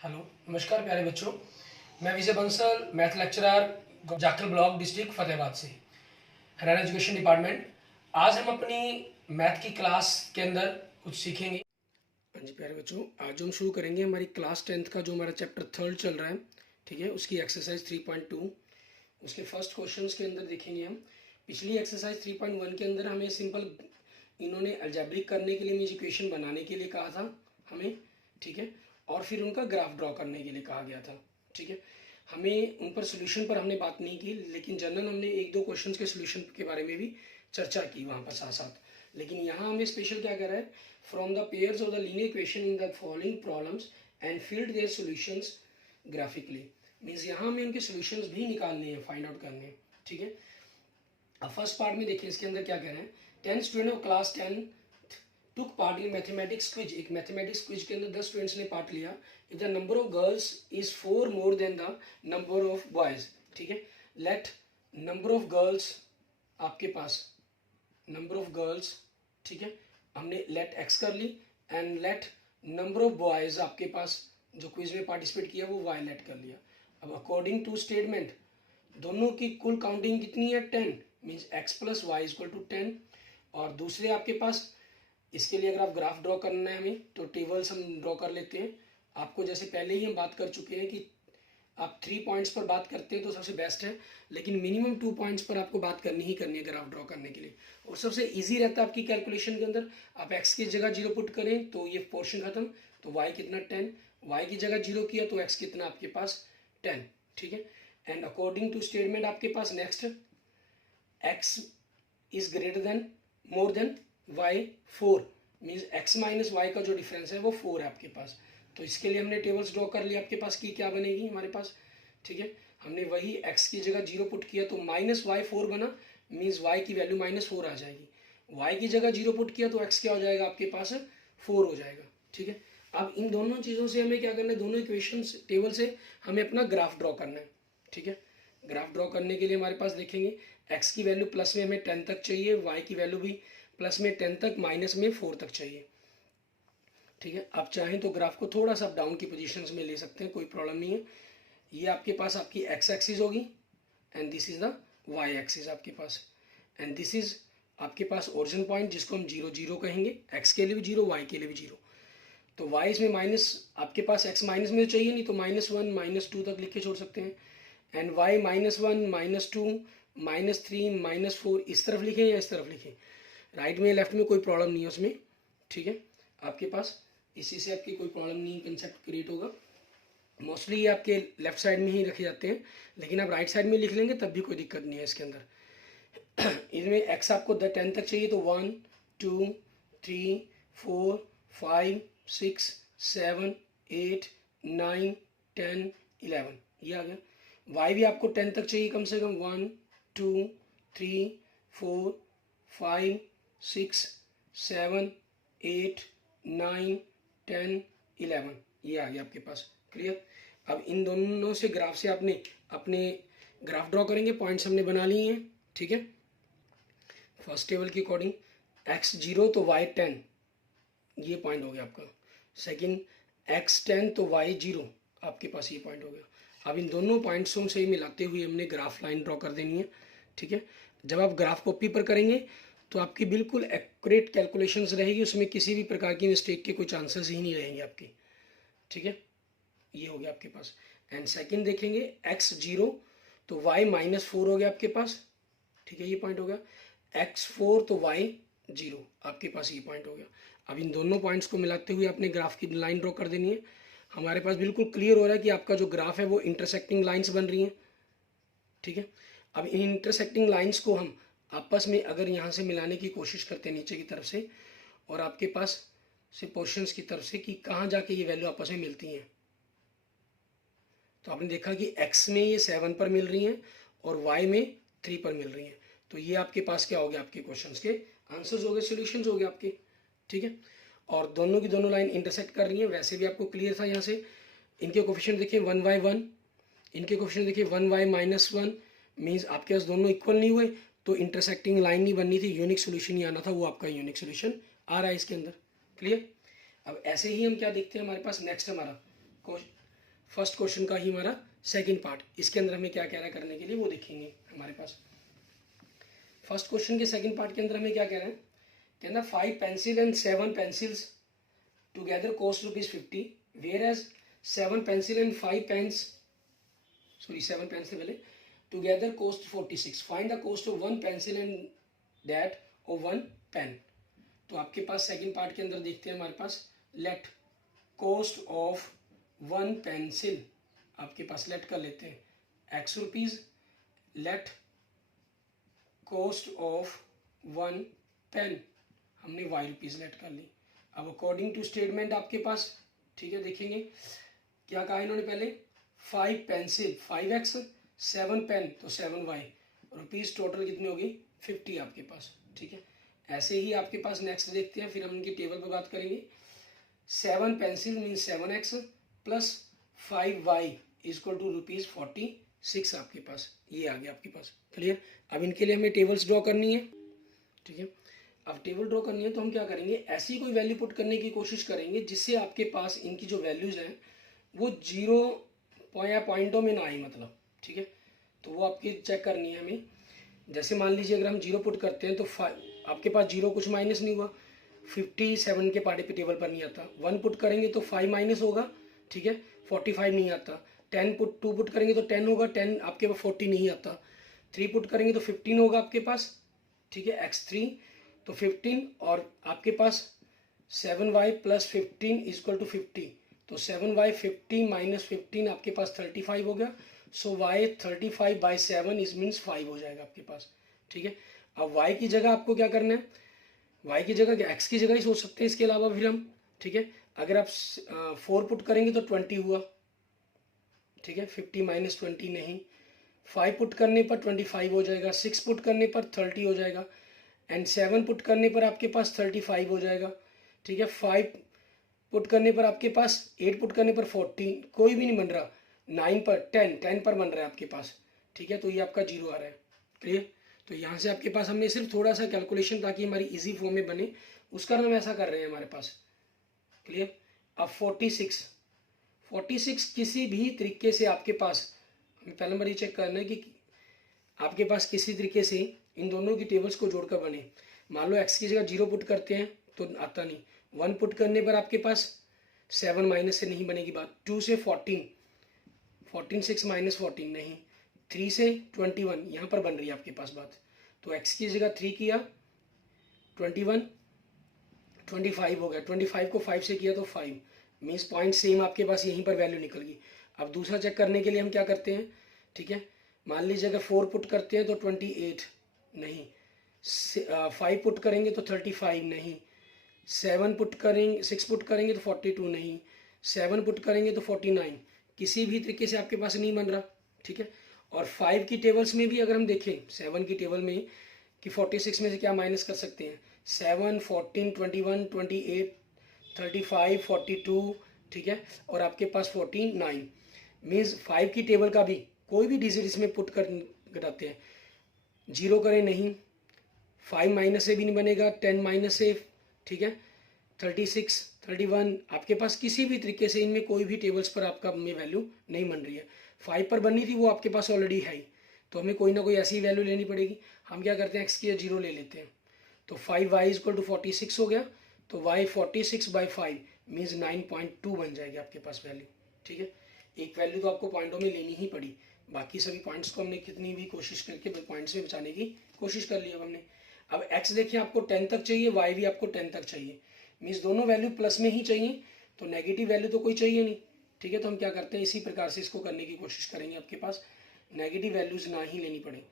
Hello, नमस्कार प्यारे बच्चों। मैं Vijay Bansal, math lecturer, Jakhal block, district Fatehabad से, हरियाणा एजुकेशन डिपार्टमेंट। आज हम अपनी मैथ की क्लास के अंदर कुछ सीखेंगे। हाँ जी प्यारे बच्चों, आज हम शुरू करेंगे हमारी क्लास 10th का जो हमारा चैप्टर 3 चल रहा है, ठीक है, उसकी एक्सरसाइज 3.2। उसके फर्स्ट क्वेश्चंस के अंदर देखेंगे हम। पिछली एक्सरसाइज 3.1 के अंदर हमें सिंपल इन्होंने अलजेब्रिक करने के लिए, इक्वेशन बनाने के लिए कहा था हमें, ठीक है, और फिर उनका ग्राफ ड्रॉ करने के लिए कहा गया था, ठीक है। हमें उन पर सोल्यूशन पर हमने बात नहीं की, लेकिन जनरल हमने एक दो क्वेश्चन के सोल्यूशन के बारे में भी चर्चा की वहाँ पर साथ साथ। लेकिन यहाँ हमें स्पेशल क्या कह रहा है, from the pairs of the linear equation in the following problems and field their solutions graphically. Means यहाँ हमें उनके सोल्यूशंस भी निकालने हैं, फाइंड आउट करने हैं, ठीक है। अब फर्स्ट पार्ट में देखिए इसके अंदर क्या कह रहे हैं। 10 student of class 10 took part in mathematics quiz. एक मैथमेटिक्स क्विज के अंदर 10 स्टूडेंट्स ने पार्ट लिया। If the number of girls is 4 more than the number of boys, ठीक है। लेट नंबर ऑफ गर्ल्स, आपके पास नंबर ऑफ गर्ल्स, ठीक है, हमने लेट एक्स कर ली, and let number of boys, आपके पास जो क्विज में पार्टिसिपेट किया वो वाई लेट कर लिया। अब अकॉर्डिंग टू स्टेटमेंट दोनों की कुल काउंटिंग कितनी है, 10, means x plus y equal to 10। और दूसरे आपके पास, इसके लिए अगर आप ग्राफ ड्रॉ करना है हमें, तो टेबल्स हम ड्रॉ कर लेते हैं। आपको जैसे पहले ही हम बात कर चुके हैं कि आप 3 पॉइंट्स पर बात करते हैं तो सबसे बेस्ट है, लेकिन मिनिमम 2 पॉइंट्स पर आपको बात करनी ही करनी है ग्राफ ड्रॉ करने के लिए। और सबसे ईजी रहता है आपकी कैलकुलेशन के अंदर, आप एक्स की जगह 0 पुट करें तो ये पोर्शन खत्म, तो वाई कितना 10, वाई की जगह 0 किया तो एक्स कितना आपके पास 10, ठीक है। एंड अकॉर्डिंग टू स्टेटमेंट आपके पास next X is greater than more than Y 4, means X minus Y का जो डिफरेंस है वो 4 है आपके पास। तो इसके लिए हमने टेबल्स ड्रॉ कर लिया आपके पास की क्या बनेगी हमारे पास, ठीक है। हमने वही एक्स की जगह 0 पुट किया तो माइनस वाई 4 बना, मीन्स वाई की वैल्यू -4 आ जाएगी। वाई की जगह 0 पुट किया तो एक्स क्या हो जाएगा आपके पास 4 हो जाएगा, ठीक है। अब इन दोनों चीज़ों से हमें क्या करना है, दोनों इक्वेशन टेबल से हमें अपना ग्राफ ड्रॉ करना है, ठीक है। ग्राफ ड्रॉ करने के लिए हमारे पास देखेंगे एक्स की वैल्यू प्लस में हमें 10 तक चाहिए, वाई की वैल्यू भी प्लस में 10 तक, माइनस में 4 तक चाहिए, ठीक है। आप चाहें तो ग्राफ को थोड़ा सा डाउन की पोजीशंस में ले सकते हैं, कोई प्रॉब्लम नहीं है। ये आपके पास आपकी एक्स एक्सिस होगी, and this is the y axis आपके पास, एंड दिस इज आपके पास ओरिजिन पॉइंट जिसको हम 0 0 कहेंगे, एक्स के लिए भी 0, वाई के लिए भी 0। तो वाई इसमें माइनस, आपके पास एक्स माइनस में चाहिए नहीं तो -1 -2 तक लिख के छोड़ सकते हैं, एंड वाई -1 -2 -3 -4 इस तरफ लिखें या इस तरफ लिखें, राइट में लेफ्ट में कोई प्रॉब्लम नहीं है उसमें, ठीक है। आपके पास इसी से आपकी कोई प्रॉब्लम नहीं, कंसेप्ट क्रिएट होगा। मोस्टली ये आपके लेफ्ट साइड में ही रखे जाते हैं, लेकिन आप राइट साइड में लिख लेंगे तब भी कोई दिक्कत नहीं है इसके अंदर। इसमें एक्स आपको 10 तक चाहिए तो 1 2 3 4 5 6 7 8 9 10 11 ये आ गया। वाई भी आपको 10 तक चाहिए कम से कम, 1 2 3 4 5 6 7 8 9 10 11 ये आ गया आपके पास, क्लियर। अब इन दोनों से ग्राफ से आपने अपने ग्राफ ड्रॉ करेंगे, पॉइंट्स हमने बना लिए हैं, ठीक है। फर्स्ट टेबल के अकॉर्डिंग एक्स 0 तो वाई 10, ये पॉइंट हो गया आपका। सेकंड एक्स 10 तो वाई 0, आपके पास ये पॉइंट हो गया। अब इन दोनों पॉइंट्सों से मिलाते हुए हमने ग्राफ लाइन ड्रॉ कर देनी है, ठीक है। जब आप ग्राफ कॉपी पर करेंगे तो आपकी बिल्कुल एक्यूरेट कैलकुलेशंस रहेगी, उसमें किसी भी प्रकार की मिस्टेक के कोई चांसेस ही नहीं रहेंगे आपकी, ठीक है। ये हो गया आपके पास। एंड सेकंड देखेंगे एक्स 0 तो वाई -4 हो गया आपके पास, ठीक है, ये पॉइंट हो गया। एक्स 4 तो वाई 0 आपके पास, ये पॉइंट हो गया। अब इन दोनों पॉइंट्स को मिलाते हुए अपने ग्राफ की लाइन ड्रॉ कर देनी है। हमारे पास बिल्कुल क्लियर हो रहा है कि आपका जो ग्राफ है वो इंटरसेक्टिंग लाइन्स बन रही हैं, ठीक है। अब इन इंटरसेक्टिंग लाइन्स को हम आपस में अगर यहाँ से मिलाने की कोशिश करते हैं नीचे की तरफ से, और आपके पास से पोर्शंस की तरफ से कि कहाँ जाके ये वैल्यू आपस में मिलती हैं, तो आपने देखा कि x में ये 7 पर मिल रही हैं और y में 3 पर मिल रही हैं। तो ये आपके पास क्या हो गया, आपके क्वेश्चंस के आंसर्स हो गए, सॉल्यूशंस हो गए आपके, ठीक है। और दोनों की दोनों लाइन इंटरसेक्ट कर रही हैं, वैसे भी आपको क्लियर था यहाँ से। इनके कोफिशिएंट देखिए 1/1, इनके कोफिशिएंट देखिए 1y-1, मीन्स आपके पास दोनों इक्वल नहीं हुए तो इंटरसेक्टिंग लाइन नहीं बननी थी, यूनिक सोल्यूशन ही आना था, वो आपका यूनिक सोल्यूशन आ रहा है इसके अंदर, क्लियर। अब ऐसे ही हम क्या देखते हैं, हमारे पास नेक्स्ट हमारा फर्स्ट क्वेश्चन का ही हमारा सेकंड पार्ट, इसके अंदर हमें क्या कह रहा है करने के लिए वो देखेंगे हमारे पास। फर्स्ट क्वेश्चन के सेकंड पार्ट के अंदर हमें क्या कह रहा है, कहना 5 pencil and 7 pencils together cost ₹50, whereas 7 pencil and 5 pens, sorry 7 pen से पहले, together cost 46, find the cost of 1 pencil and that of 1 pen. तो आपके पास सेकंड पार्ट के अंदर देखते हैं हमारे पास, लेट कॉस्ट ऑफ 1 पेंसिल, आपके पास लेट कर लेते हैं x rupees, let cost of 1 pen हमने y रुपीज़ लेट कर ली। अब अकॉर्डिंग टू स्टेटमेंट आपके पास, ठीक है, देखेंगे क्या कहा इन्होंने पहले, 5 पेंसिल 5x, 7 पेन तो 7y, रुपीज़ टोटल कितनी होगी 50 आपके पास, ठीक है। ऐसे ही आपके पास नेक्स्ट देखते हैं, फिर हम इनकी टेबल पर बात करेंगे। 7 pencil mean 7x plus 5y equal to ₹46 आपके पास, ये आ गया आपके पास, क्लियर। अब इनके लिए हमें टेबल्स ड्रॉ करनी है, ठीक है। अब टेबल ड्रॉ करनी है तो हम क्या करेंगे, ऐसी कोई वैल्यू पुट करने की कोशिश करेंगे जिससे आपके पास इनकी जो वैल्यूज़ हैं वो जीरो या पॉइंटों में ना आई, मतलब, ठीक है। तो वो आपकी चेक करनी है हमें। जैसे मान लीजिए अगर हम जीरो पुट करते हैं तो आपके पास जीरो कुछ माइनस नहीं हुआ, 57 के पार्टी पे टेबल पर नहीं आता। 1 पुट करेंगे तो 5 माइनस होगा, ठीक है, 45 नहीं आता। 2 पुट करेंगे तो 10 होगा, 10 आपके पास 40 नहीं आता। 3 पुट करेंगे तो 15 होगा आपके पास, ठीक है, x3 तो 15, और आपके पास 7y प्लस 15 इजक्वल टू 50, तो 7y 50 माइनस 15 आपके पास 35 हो गया। सो y 35/7 इज मीन्स 5 हो जाएगा आपके पास, ठीक है। अब y की जगह आपको क्या करना है, y की जगह x की जगह ही सोच सकते हैं इसके अलावा फिर हम, ठीक है। अगर आप 4 पुट करेंगे तो 20 हुआ, ठीक है, 50 माइनस 20 नहीं। 5 पुट करने पर 25 हो जाएगा, 6 पुट करने पर 30 हो जाएगा, एंड 7 पुट करने पर आपके पास 35 हो जाएगा, ठीक है। 5 पुट करने पर आपके पास, 8 पुट करने पर 14, कोई भी नहीं बन रहा। 9 पर 10 पर बन रहा है आपके पास, ठीक है, तो ये आपका जीरो आ रहा है, क्लियर। तो यहाँ से आपके पास हमने सिर्फ थोड़ा सा कैलकुलेशन ताकि हमारी इजी फॉर्म में बने, उसका हम ऐसा कर रहे हैं हमारे पास, क्लियर। अब 46 किसी भी तरीके से आपके पास, हमें पहले नंबर ये चेक करना है कि आपके पास किसी तरीके से इन दोनों की टेबल्स को जोड़कर बने। मान लो x की जगह 0 पुट करते हैं तो आता नहीं, 1 पुट करने पर आपके पास 7 माइनस से नहीं बनेगी बात, 2 से 14 6 माइनस 14 नहीं, 3 से 21 यहाँ पर बन रही है आपके पास बात। तो x की जगह 3 किया, 21 25 हो गया, 25 को 5 से किया तो 5, मीन्स पॉइंट सेम आपके पास यहीं पर वैल्यू निकल गई। अब दूसरा चेक करने के लिए हम क्या करते हैं, ठीक है, मान लीजिए अगर 4 पुट करते हैं तो 28 नहीं, 5 पुट करेंगे तो 35 नहीं, 6 पुट करेंगे तो 42 नहीं, 7 पुट करेंगे तो 49, किसी भी तरीके से आपके पास नहीं बन रहा, ठीक है। और 5 की टेबल्स में भी अगर हम देखें 7 की टेबल में कि 46 में से क्या माइनस कर सकते हैं, 7 14 21 28 35 42, ठीक है, और आपके पास 49, मीन्स 5 की टेबल का भी कोई भी डिजिट इसमें पुट कर घटाते हैं, 0 करें नहीं, 5 माइनस से भी नहीं बनेगा, 10 माइनस से, ठीक है, 36 31, आपके पास किसी भी तरीके से इनमें कोई भी टेबल्स पर आपका में वैल्यू नहीं बन रही है। 5 पर बननी थी वो आपके पास ऑलरेडी है, तो हमें कोई ना कोई ऐसी वैल्यू लेनी पड़ेगी। हम क्या करते हैं, एक्स की 0 ले लेते हैं, तो 5y इक्वल टू 46 हो गया, तो y 46/5 मीन्स 9.2 बन जाएगी आपके पास वैल्यू, ठीक है। एक वैल्यू तो आपको पॉइंटों में लेनी ही पड़ी, बाकी सभी पॉइंट्स को हमने कितनी भी कोशिश करके पॉइंट्स में बचाने की कोशिश कर ली अब हमने। अब x देखिए आपको 10 तक चाहिए, y भी आपको 10 तक चाहिए, मीन्स दोनों वैल्यू प्लस में ही चाहिए, तो नेगेटिव वैल्यू तो कोई चाहिए नहीं, ठीक है। तो हम क्या करते हैं, इसी प्रकार से इसको करने की कोशिश करेंगे, आपके पास नेगेटिव वैल्यूज ना ही लेनी पड़े।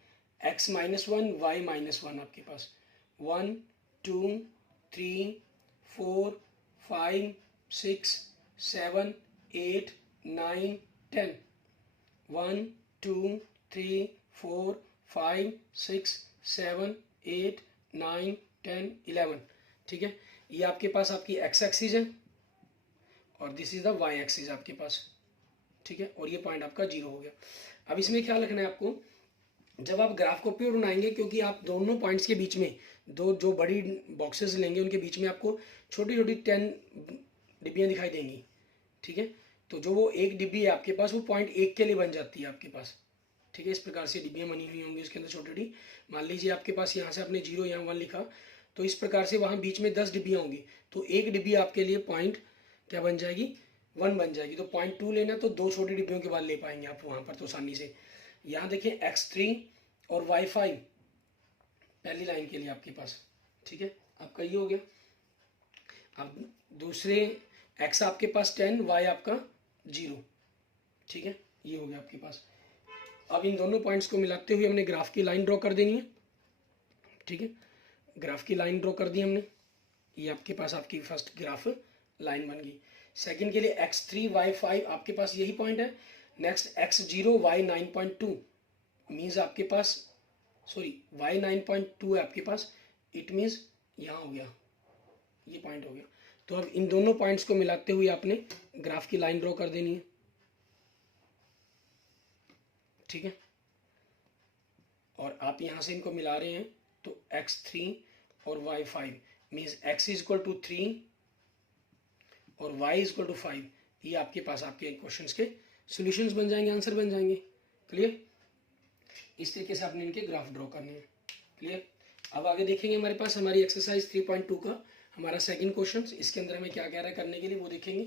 x -1 y -1 आपके पास 1 2 3 4 5 6 7 8 9 10, 1 2 3 4 5 6 7 8 9 10 11, ठीक है। ये आपके पास आपकी x एक्सिस है और this is the y axis आपके पास, ठीक है, और ये पॉइंट आपका 0 हो गया। अब इसमें ख्याल रखना है आपको, जब आप ग्राफ को प्योर बनाएंगे, क्योंकि आप दोनों पॉइंट्स के बीच में दो जो बड़ी बॉक्सेस लेंगे उनके बीच में आपको छोटी छोटी 10 डिब्बियाँ दिखाई देंगी, ठीक है। तो जो वो एक डिब्बी है आपके पास वो 0.1 के लिए बन जाती है आपके पास, ठीक है। इस प्रकार से डिब्बियाँ बनी हुई होंगी उसके अंदर छोटी छोटी। मान लीजिए आपके पास यहाँ से आपने 0 यहाँ 1 लिखा, तो इस प्रकार से वहाँ बीच में 10 डिब्बियाँ होंगी, तो एक डिब्बी आपके लिए पॉइंट क्या बन जाएगी, 1 बन जाएगी। तो 0.2 लेना, तो 2 छोटी डिब्बियों के बाद ले पाएंगे आप वहाँ पर तो आसानी से। यहाँ देखिए x3 और y5 पहली लाइन के लिए आपके पास, ठीक है, आपका ये हो गया। अब दूसरे x आपके पास 10, y आपका 0, ठीक है, ये हो गया आपके पास। अब इन दोनों पॉइंट्स को मिलाते हुए हमने ग्राफ की लाइन ड्रॉ कर देनी है, ठीक है। ग्राफ की लाइन ड्रॉ कर दी हमने, ये आपके पास आपकी फर्स्ट ग्राफ लाइन बन गई। सेकंड के लिए x3 y5 आपके पास यही पॉइंट है। नेक्स्ट x0 y 9.2 मीन्स आपके पास सॉरी y 9.2 है आपके पास, इट मीन्स यहाँ हो गया, ये पॉइंट हो गया। तो अब इन दोनों पॉइंट्स को मिलाते हुए आपने ग्राफ की लाइन ड्रॉ कर देनी है, ठीक है। और आप यहाँ से इनको मिला रहे हैं, तो x3 और y5 means x is equal to 3 और y इज इक्वल टू 5। ये आपके पास आपके क्वेश्चंस के सॉल्यूशंस बन जाएंगे, आंसर बन जाएंगे। क्लियर? इस तरीके से आपने इनके ग्राफ ड्रॉ करने हैं। क्लियर? अब आगे देखेंगे हमारे पास हमारी एक्सरसाइज 3.2 का हमारा सेकंड क्वेश्चन। इसके अंदर हमें क्या कह रहा है करने के लिए वो देखेंगे।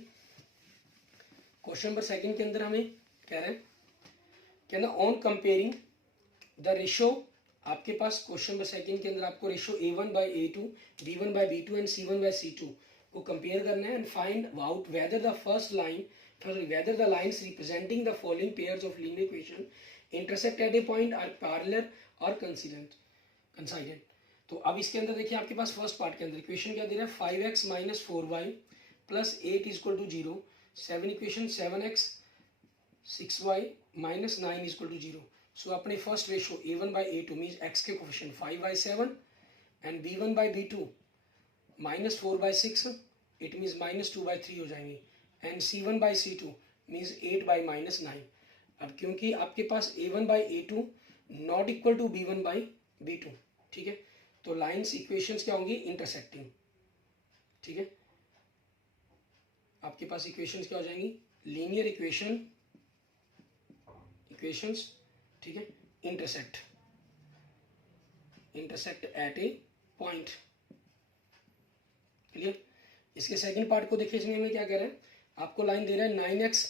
क्वेश्चन नंबर सेकंड के अंदर हमें कह रहे हैं कहना ऑन कंपेयरिंग द रेशो, आपके पास क्वेश्चन नंबर सेकंड के अंदर आपको ratio A1/A2, B1/B2 and C1/C2 को कंपेयर करना है and find out whether the lines representing the following pairs of linear equation intersect at a point are parallel और coincident. तो अब इसके अंदर देखिए आपके पास फर्स्ट पार्ट के अंदर इक्वेशन क्या दे रहा है, 5x - 4y + 8 = 0, 7 equation 7x 6y - 9 = 0। सो अपने first ratio A1/A2 means x के coefficient 5/7 and B1/B2 -4/6 it means -2/3 हो जाएंगे एंड C1/C2 मीन्स 8/-9। अब क्योंकि आपके पास A1/A2 not equal to B1/B2, ठीक है, तो लाइन्स इक्वेशंस क्या होंगी, इंटरसेक्टिंग, ठीक है। आपके पास इक्वेशंस क्या हो जाएंगी, लीनियर इक्वेशंस, ठीक है, intersect at a point. Clear? इसके सेकंड पार्ट को देखिए, इसमें हमें क्या कह रहे हैं, आपको लाइन दे रहा है 9x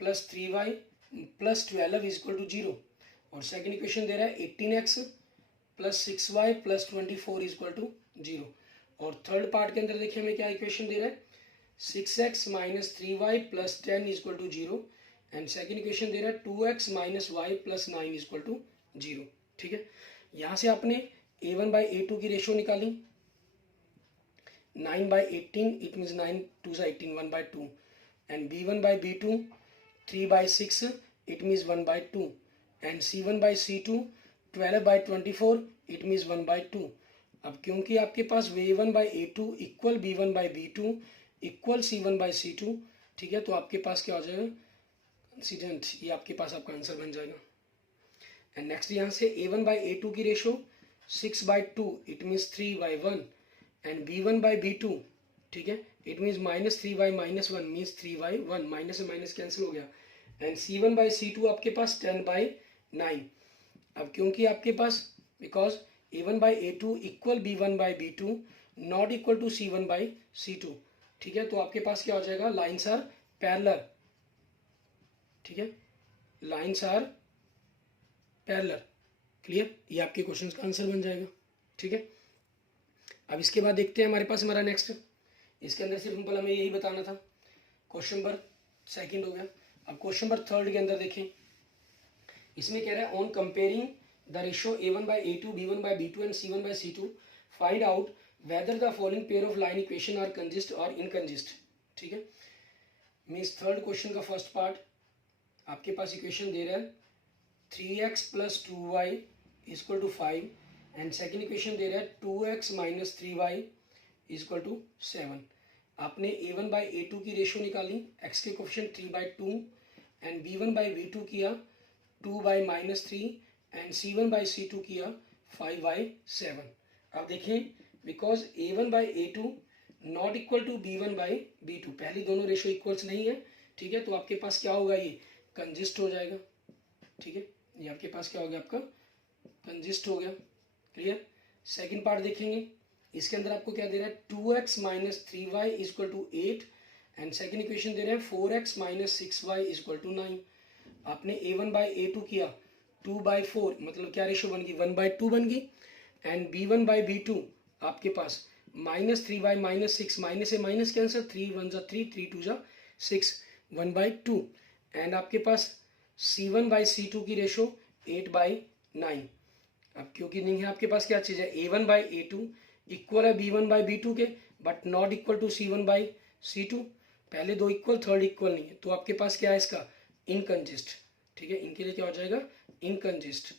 + 3y + 12 = 0 और सेकंड इक्वेशन दे रहा है 18x + 6y + 24 = 0 और थर्ड पार्ट के अंदर देखिए हमें क्या इक्वेशन दे रहा है, 6x - 3y + 10 = 0 and second equation दे रहा है 2x - y + 9 = 0, ठीक है। यहाँ से आपने A1/A2 की रेशियो निकाली 9/18, it means 9 2 = 18, 1/2 and B1/B2 3/6, it means 1/2 and C1/C2 12/24, it means 1/2। अब क्योंकि आपके पास A1/A2 = B1/B2 = C1/C2, ठीक है, तो आपके पास क्या हो जाएगा, इंसिडेंट, ये आपके पास आपका आंसर बन जाएगा। एंड नेक्स्ट यहाँ से A1/A2 की ratio 6/2, it means 3/1 and B1/B2, ठीक है, इट मीन्स -3/-1 मीन्स 3/1, माइनस से माइनस कैंसिल हो गया एंड C1/C2 आपके पास 10/9। अब क्योंकि आपके पास because A1/A2 = B1/B2 not equal to C1/C2, ठीक है, तो आपके पास क्या हो जाएगा, लाइन्स आर पैरेलल, ठीक है, लाइन्स आर पैरेलल। क्लियर? ये आपके क्वेश्चन का आंसर बन जाएगा, ठीक है। अब इसके बाद देखते हैं हमारे पास हमारा नेक्स्ट, इसके अंदर सिर्फ सिंपल हमें यही बताना था। क्वेश्चन नंबर सेकंड हो गया। अब क्वेश्चन नंबर थर्ड के अंदर देखें, इसमें कह रहा है on comparing the ratio A1/A2, B1/B2 and C1/C2 find out whether the following pair of line equation are consistent और इनकंजिस्ट, ठीक है। मीन्स थर्ड क्वेश्चन का फर्स्ट पार्ट आपके पास इक्वेशन दे रहा है 3x + 2y = 5 and second equation दे रहा है 2x - 3y = 7। आपने A1/A2 की रेशियो निकाली, x के कोफिशिएंट 3/2 एंड B1/B2 किया 2/-3 एंड C1/C2 किया 5/7। अब देखें because A1/A2 not equal to B1/B2, पहली दोनों रेशियो इक्वल्स नहीं है, ठीक है, तो आपके पास क्या होगा, ये कंजिस्ट हो जाएगा। ठीक है, ये आपके पास क्या हो गया, आपका कंजिस्ट हो गया। क्लियर। सेकंड पार्ट देखेंगे, इसके अंदर आपको क्या दे रहा है, 2x minus 3y equal to 8 and second equation दे रहे हैं 4x minus 6y equal to 9। आपने a1 बाई a2 किया 2/4, मतलब क्या रेशो बन गई, 1/2 बन गई। एंड b1 बाई b2 आपके पास -3y माइनस 6, माइनस से माइनस कैंसर, 3 1 जा 3, 3 2 जा 6, 1/2। एंड आपके पास c1 बाई c2 की रेशो 8/9। अब क्योंकि नहीं है आपके पास क्या चीज़ है, a1 बाई a2 इक्वल है b1 बाई b2 के, but not equal to c1 by c2। पहले दो इक्वल, थर्ड इक्वल नहीं है, तो आपके पास क्या है इसका, इनकंजिस्ट। ठीक है, इनके लिए क्या हो जाएगा, इनकंजिस्ट।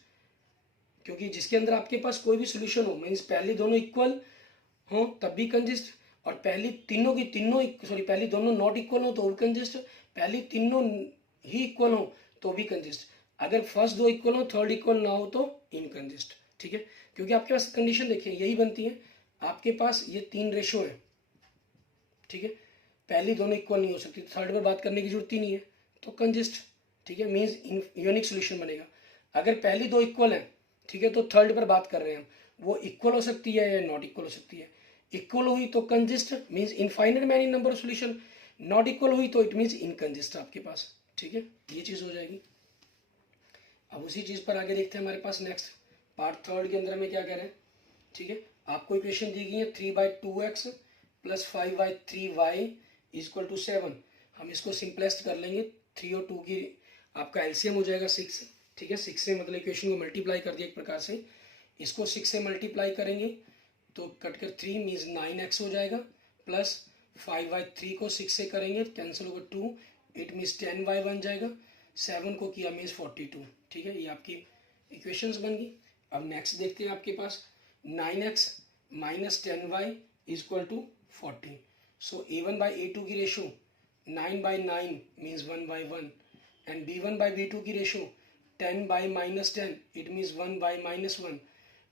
क्योंकि जिसके अंदर आपके पास कोई भी सोल्यूशन हो, मीन्स पहले दोनों इक्वल हो तब भी कंजिस्ट, और पहली तीनों की तीनों सॉरी पहली दोनों नॉट इक्वल हो तो भी कंजिस्ट, पहली तीनों ही इक्वल हो तो भी कंजिस्ट। अगर फर्स्ट दो इक्वल हो, थर्ड इक्वल ना हो तो इनकंजिस्ट। ठीक है, क्योंकि आपके पास कंडीशन देखिए यही बनती है, आपके पास ये 3 रेशो है। ठीक है, पहली दोनों इक्वल नहीं हो सकती, थर्ड पर बात करने की जरूरत ही नहीं है, तो कंजिस्ट। ठीक है, मीन्स यूनिक सोल्यूशन बनेगा। अगर पहली दो इक्वल है, ठीक है, तो थर्ड पर बात कर रहे हैं हम, वो इक्वल हो सकती है या नॉट इक्वल हो सकती है। इक्वल हुई तो consist, means infinite many number of solution. Not equal हुई तो इट मीन्स इनकंजिस्ट आपके पास। ठीक है, ये चीज़ हो जाएगी। अब उसी चीज़ पर आगे देखते हैं, हमारे पास नेक्स्ट पार्ट थर्ड के अंदर हमें क्या कह रहे हैं। ठीक है, आपको इक्वेशन दी गई है 3/2x plus 5/3y equal to 7। हम इसको सिंपलेस्ट कर लेंगे, 3 और 2 की आपका एलसीएम हो जाएगा 6। ठीक है, 6 से मतलब इक्वेशन को मल्टीप्लाई कर दिया एक प्रकार से, इसको 6 से मल्टीप्लाई करेंगे तो कट कर 3 मीन्स 9x हो जाएगा, प्लस 5/3 को 6 से करेंगे कैंसिल होगा 2, इट मीन्स 10y बन जाएगा। 7 को किया मीन्स 42। ठीक है, ये आपकी इक्वेशंस बन गई। अब नेक्स्ट देखते हैं, आपके पास 9x minus 10y equal to 40। So a1 by a2 की ratio 9/9 means 1/1 and b1 by b2 की ratio 10/-10 it means 1/-1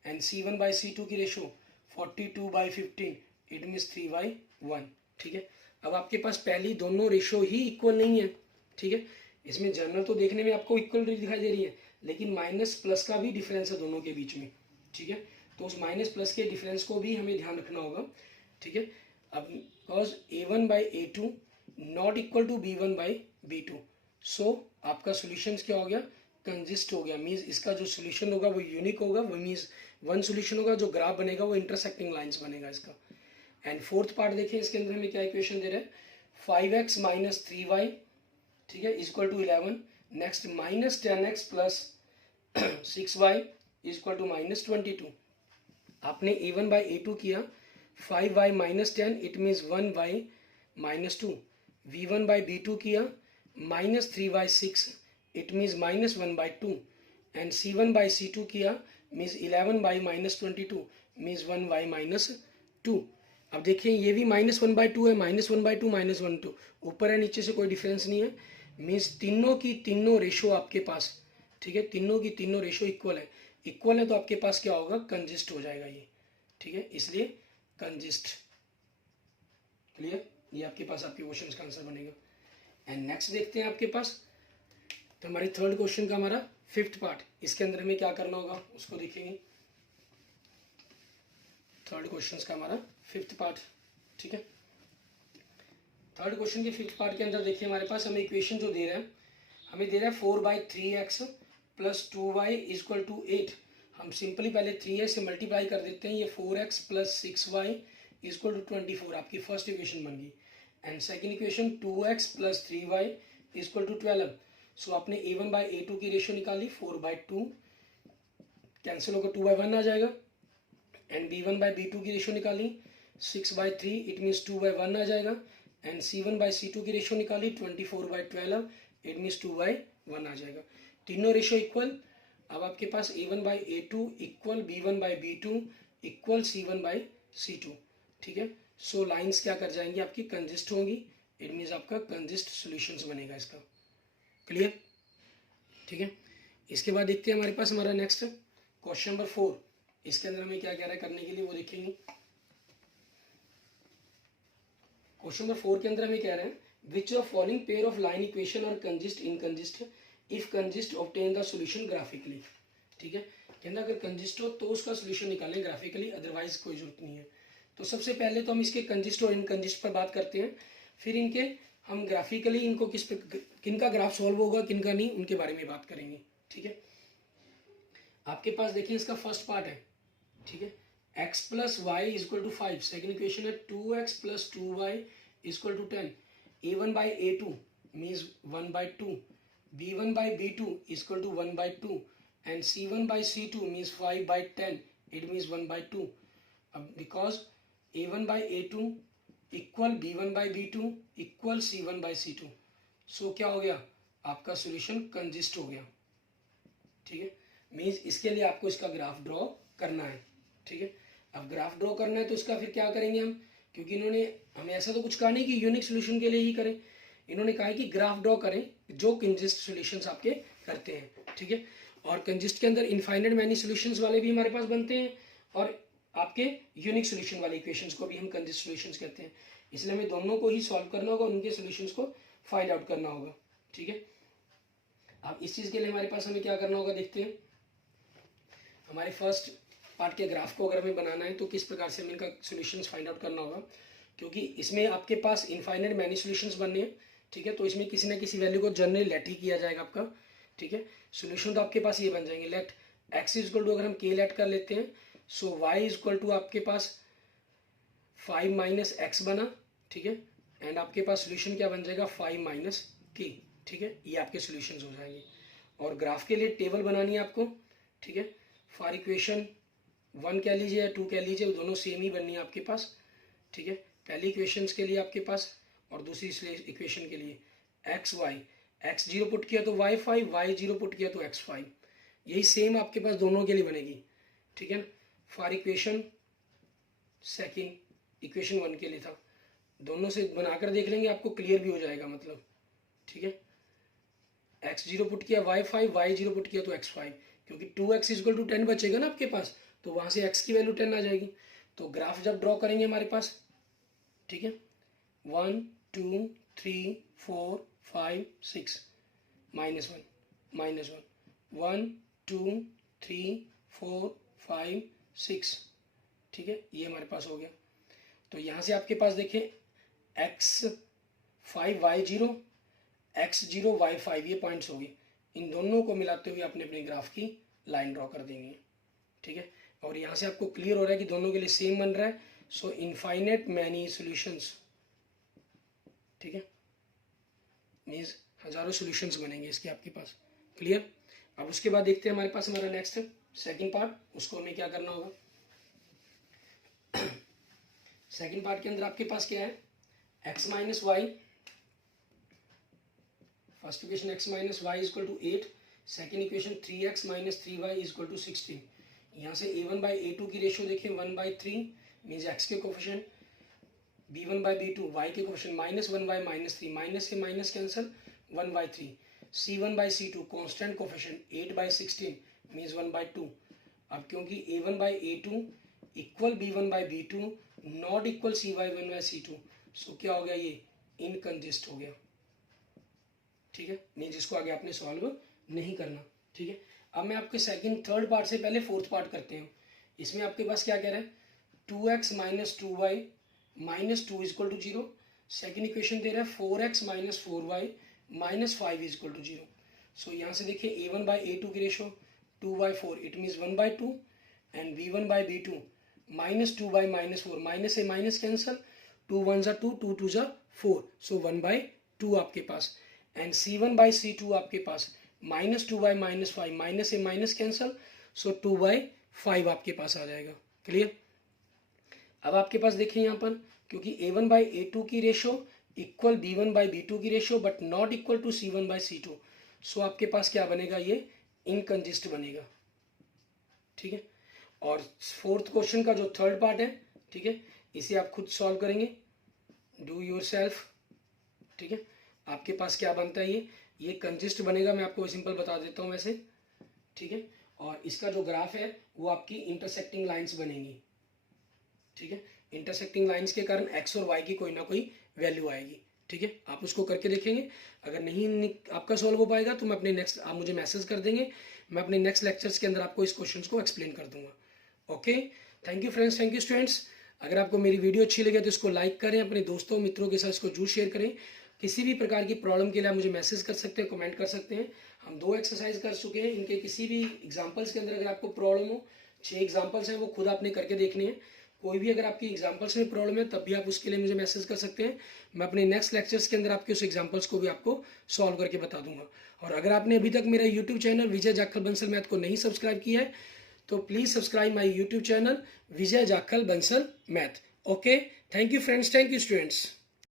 and c1 by c2 की रेशो 42/15 इट मीन्स 3/1। ठीक है, अब आपके पास पहली दोनों रेशो ही इक्वल नहीं है। ठीक है, इसमें जनरल तो देखने में आपको इक्वल दिखाई दे रही है, लेकिन माइनस प्लस का भी डिफरेंस है दोनों के बीच में। ठीक है, तो उस माइनस प्लस के डिफरेंस को भी हमें ध्यान रखना होगा। ठीक है, अब because a1 by a2 not equal to b1 by b2, so आपका सोल्यूशन क्या हो गया, कंजिस्ट हो गया। मीन्स इसका जो सोल्यूशन होगा वो यूनिक होगा, वो मीन्स वन सोल्यूशन होगा, जो ग्राफ बनेगा वो इंटरसेक्टिंग लाइंस बनेगा इसका। एंड फोर्थ पार्ट देखें, इसके अंदर हमें क्या इक्वेशन दे रहे हैं, 5x माइनस 3y, ठीक है, equal to 11। Next minus 10x plus 6y equal to minus 22। आपने a1 बाई a2 किया 5y minus 10, it means 1y minus 2। v1 by b2 किया minus 3y 6, it means minus 1/2 and c1 by c2 किया means 11 by minus 22 means 1y minus 2। अब देखिए ये भी -1/2 है, -1/2 -1/2, ऊपर है नीचे से कोई डिफरेंस नहीं है, मीन्स तीनों की तीनों रेशो आपके पास। ठीक है, तीनों की तीनों रेशो इक्वल है, इक्वल है तो आपके पास क्या होगा, कंजिस्ट हो जाएगा ये। ठीक है, इसलिए कंजिस्ट। क्लियर, ये आपके पास आपके क्वेश्चन का आंसर बनेगा। एंड नेक्स्ट देखते हैं आपके पास, तो हमारी थर्ड क्वेश्चन का हमारा फिफ्थ पार्ट, इसके अंदर हमें क्या करना होगा उसको देखेंगे। थर्ड क्वेश्चन का हमारा फिफ्थ पार्ट। ठीक है, थर्ड क्वेश्चन के फिफ्थ पार्ट के अंदर देखिए हमारे पास हमें इक्वेशन जो दे रहा है, हमें दे रहा है 4/3x plus 2y equal to 8। हम सिंपली पहले 3a से मल्टीप्लाई कर देते हैं, ये 4x plus 6y equal to 24 आपकी फर्स्ट इक्वेशन बन गई। And second equation 2x plus 3y equal to 12। So आपने a1 बाई a2 की रेशियो निकाली 4/2, कैंसिल होकर 2/1 आ जाएगा। एंड b1 बाई b2 की रेशियो निकाली 6/3, इट मीन्स 2/1 आ जाएगा। एंड c1 बाई c2 की रेशियो निकाली 24/12, इट मीन्स 2/1 आ जाएगा। तीनों रेशियो इक्वल। अब आपके पास a1 by a2 equal b1 by b2 equal c1 by c2। ठीक है, सो लाइंस क्या कर जाएंगी आपकी, कंजिस्ट होंगी, इट मीन्स आपका कंजिस्ट सॉल्यूशंस बनेगा इसका। क्लियर, ठीक है। इसके बाद देखते हैं हमारे पास हमारा नेक्स्ट क्वेश्चन नंबर 4, इसके अंदर हमें क्या कह रहा है करने के लिए वो देखेंगे। क्वेश्चन नंबर 4 के अंदर हमें कह रहे हैं which of following pair of line equation are consistent inconsistent, if consistent obtain the solution graphically. ठीक है, कहना अगर कंजिस्ट हो तो उसका सोल्यूशन निकालें ग्राफिकली, अदरवाइज कोई जरूरत नहीं है। तो सबसे पहले तो हम इसके कंजिस्ट और इनकंजिस्ट पर बात करते हैं, फिर इनके हम ग्राफिकली इनको किनका ग्राफ सॉल्व होगा किनका नहीं उनके बारे में बात करेंगे। ठीक है, आपके पास देखिए इसका फर्स्ट पार्ट है। ठीक है, x plus y is equal to 5, second equation है 2x plus 2y is equal to 10, a1 by a2 means 1/2, b1 by b2 is equal to 1/2 and c1 by c2 means 5/10, it means 1/2। अब because a1 by a2 equal b1 by b2 equal c1 by c2, so क्या हो गया आपका solution consist हो गया। ठीक है, means इसके लिए आपको इसका ग्राफ ड्रॉ करना है। ठीक है, अब ग्राफ ड्रॉ करना है तो इसका फिर क्या करेंगे हम, क्योंकि इन्होंने हमें ऐसा तो कुछ कहा नहीं कि यूनिक सॉल्यूशन के लिए ही करें, इन्होंने कहा है कि ग्राफ ड्रॉ करें जो कंजिस्ट सॉल्यूशंस आपके करते हैं। ठीक है, और कंजिस्ट के अंदर इनफाइनाइट मैनी सॉल्यूशंस वाले भी हमारे पास बनते हैं और आपके यूनिक सॉल्यूशन वाले इक्वेशंस को भी हम कंजिस्ट सॉल्यूशंस कहते हैं, इसलिए हमें दोनों को ही सॉल्व करना होगा, उनके सॉल्यूशंस को फाइंड आउट करना होगा। ठीक है, अब इस चीज़ के लिए हमारे पास हमें क्या करना होगा देखते हैं। हमारे फर्स्ट पार्ट के ग्राफ को अगर हमें बनाना है तो किस प्रकार से हमें इनका सॉल्यूशंस फाइंड आउट करना होगा, क्योंकि इसमें आपके पास इनफाइनाइट मैनी सॉल्यूशंस बनने हैं। ठीक है, तो इसमें किसी ना किसी वैल्यू को जनरली लेट ही किया जाएगा आपका। ठीक है, सॉल्यूशन तो आपके पास ये बन जाएंगे, लेट x इजक्वल टू अगर हम k लेट कर लेते हैं, सो y इजक्वल टू आपके पास 5 माइनस एक्स बना। ठीक है, एंड आपके पास सॉल्यूशन क्या बन जाएगा 5 माइनस k। ठीक है, ये आपके सॉल्यूशंस हो जाएंगे। और ग्राफ के लिए टेबल बनानी है आपको। ठीक है, फॉर इक्वेशन 1 कह लीजिए या 2 कह लीजिए, दोनों सेम ही बननी है आपके पास। ठीक है, पहली इक्वेशंस के लिए आपके पास और दूसरी इक्वेशन के लिए x y, x zero put किया तो वाई 5, वाई जीरो पुट किया तो एक्स 5, यही सेम आपके पास दोनों के लिए बनेगी। ठीक है, फॉर इक्वेशन सेकेंड इक्वेशन 1 के लिए था, दोनों से बनाकर देख लेंगे आपको क्लियर भी हो जाएगा मतलब। ठीक है, एक्स जीरो पुट किया वाई 5, वाई जीरो पुट किया तो एक्स 5, क्योंकि 2x इजक्वल टू 10 बचेगा ना आपके पास, तो वहाँ से x की वैल्यू 10 आ जाएगी। तो ग्राफ जब ड्रॉ करेंगे हमारे पास, ठीक है, 1 2 3 4 5 6 -1 -1 1 2 3 4 5 6। ठीक है, ये हमारे पास हो गया। तो यहाँ से आपके पास देखें x5 y0 x0 y5, ये पॉइंट्स होगी, इन दोनों को मिलाते हुए अपने अपने ग्राफ की लाइन ड्रॉ कर देंगे। ठीक है, और यहाँ से आपको क्लियर हो रहा है कि दोनों के लिए सेम बन रहा है, सो इनफाइनाइट मैनी सॉल्यूशंस। ठीक है, मीन्स हजारों सॉल्यूशंस बनेंगे इसके आपके पास। क्लियर, अब उसके बाद देखते हैं हमारे पास हमारा नेक्स्ट सेकंड पार्ट, उसको हमें क्या करना होगा। सेकंड पार्ट के अंदर आपके पास क्या है, x minus y, first equation x minus y is equal to 8, second equation 3x minus 3y is equal to 16। यहाँ से a1 बाई a2 की रेशियो देखें 1/3 मीन्स x के coefficient, b1 by b2 y के कोफिशिएंट -1 बाई -3, माइनस से minus cancel 1/3, c1 by c2 constant coefficient 8/16 means 1/2। अब क्योंकि a1 by a2 equal b1 by b2 not equal c1 by c2, so क्या हो गया, ये इनकंजिस्ट हो गया। ठीक है, मीन्स इसको आगे आपने सॉल्व नहीं करना। ठीक है, अब मैं आपके सेकंड थर्ड पार्ट से पहले फोर्थ पार्ट करते हैं। इसमें आपके पास क्या कह रहा है, 2x minus 2y minus 2 equal to 0, second equation दे रहा है 4x minus 4y minus 5 equal to 0। So यहाँ से देखिए a1 बाई a2 की ratio 2/4, it means 1/2, and b1 by b2 -2 by -4, minus से माइनस कैंसल, 2 1 ज़ा 2, 2 2 ज़ा 4, सो 1/2 आपके पास, एंड c1 बाई c2 आपके पास -2 बाई -5, माइनस से माइनस कैंसल, सो 2/5 आपके पास आ जाएगा। क्लियर, अब आपके पास देखिए यहाँ पर, क्योंकि a1 बाई a2 की ratio equal b1 by b2 की ratio but not equal to c1 by c2, so आपके पास क्या बनेगा, ये इनकंजिस्ट बनेगा। ठीक है, और फोर्थ क्वेश्चन का जो थर्ड पार्ट है, ठीक है, इसे आप खुद सॉल्व करेंगे, डू योर सेल्फ। ठीक है, आपके पास क्या बनता है, ये कंजिस्ट बनेगा, मैं आपको सिंपल बता देता हूँ वैसे। ठीक है, और इसका जो ग्राफ है वो आपकी इंटरसेक्टिंग लाइंस बनेंगी। ठीक है, इंटरसेक्टिंग लाइंस के कारण एक्स और वाई की कोई ना कोई वैल्यू आएगी। ठीक है, आप उसको करके देखेंगे। अगर नहीं आपका सॉल्व हो पाएगा तो मैं अपने नेक्स्ट, आप मुझे मैसेज कर देंगे, मैं अपने नेक्स्ट लेक्चर्स के अंदर आपको इस क्वेश्चन को एक्सप्लेन कर दूंगा। Okay, thank you friends, thank you students. अगर आपको मेरी वीडियो अच्छी लगे तो इसको लाइक करें, अपने दोस्तों मित्रों के साथ इसको जरूर शेयर करें। किसी भी प्रकार की प्रॉब्लम के लिए आप मुझे मैसेज कर सकते हैं, कमेंट कर सकते हैं। हम 2 एक्सरसाइज कर चुके हैं, इनके किसी भी एग्जाम्पल्स के अंदर अगर आपको प्रॉब्लम हो, 6 एग्जाम्पल्स हैं, वो खुद आपने करके देखने हैं। कोई भी अगर आपकी एग्जाम्पल्स में प्रॉब्लम है तब भी आप उसके लिए मुझे मैसेज कर सकते हैं। मैं अपने नेक्स्ट लेक्चर्स के अंदर आपके उस एग्जाम्पल्स को भी आपको सॉल्व करके बता दूंगा। और अगर आपने अभी तक मेरा यूट्यूब चैनल विजय जाखल बंसल मैथ को नहीं सब्सक्राइब किया है तो please subscribe my YouTube channel Vijay Jakhal Bansal math. Okay, thank you friends, thank you students.